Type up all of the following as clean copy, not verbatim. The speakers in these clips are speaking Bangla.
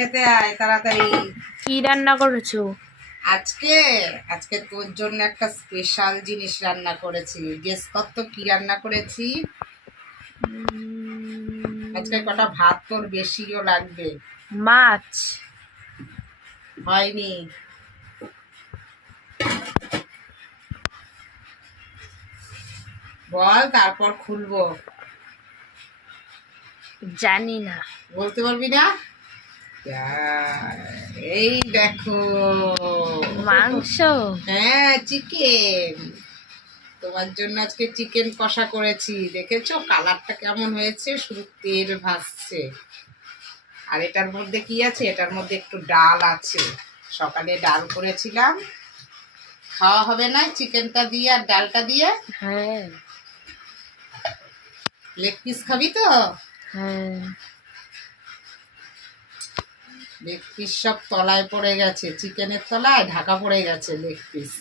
খেতে আয় তাড়াতাড়ি। কি রান্না করেছো? আজকে আজকে তোর জন্য একটা স্পেশাল জিনিস রান্না করেছি। গেস কর তো কি রান্না করেছি। আজকে কটা ভাত তোর বেশিও লাগবে। মাছ। হয়নি। বল, তারপর খুলবো। জানি না। বলতে পারবি না? এই দেখো, মাংস। হ্যাঁ চিকেন। তোমার জন্য আজকে চিকেন কষা করেছি। দেখেছো কালারটা কেমন হয়েছে? শুধু তেল ভাসছে। আর এটার মধ্যে কি আছে? এটার মধ্যে একটু ডাল আছে। সকালে ডাল করেছিলাম। খাওয়া হবে না চিকেনটা দিয়ে আর ডালটা দিয়ে? হ্যাঁ লেগ পিস খাবি তো? হ্যাঁ। লেগ পিস সব তলায় পড়ে গেছে, চিকেনের তলায় ঢাকা পড়ে গেছে লেগ পিস।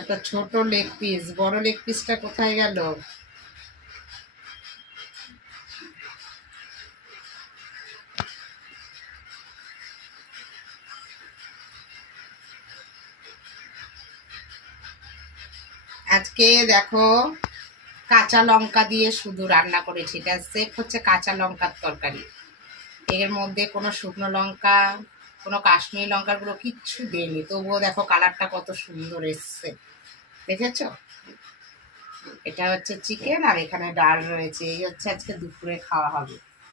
একটা ছোট লেগ পিস, বড় লেগ পিসটা কোথায় গেল? আজকে দেখো কাঁচা লঙ্কা দিয়ে শুধু রান্না করেছি। এটা সেফ হচ্ছে কাঁচা লঙ্কার তরকারি। এর মধ্যে কোনো শুকনো লঙ্কা, কোনো কাশ্মীরি লঙ্কার গুঁড়ো কিচ্ছু দেয়নি। তবুও দেখো কালারটা কত সুন্দর এসছে, দেখেছো? এটা হচ্ছে চিকেন আর এখানে ডাল রয়েছে। এই হচ্ছে আজকে দুপুরে খাওয়া হবে।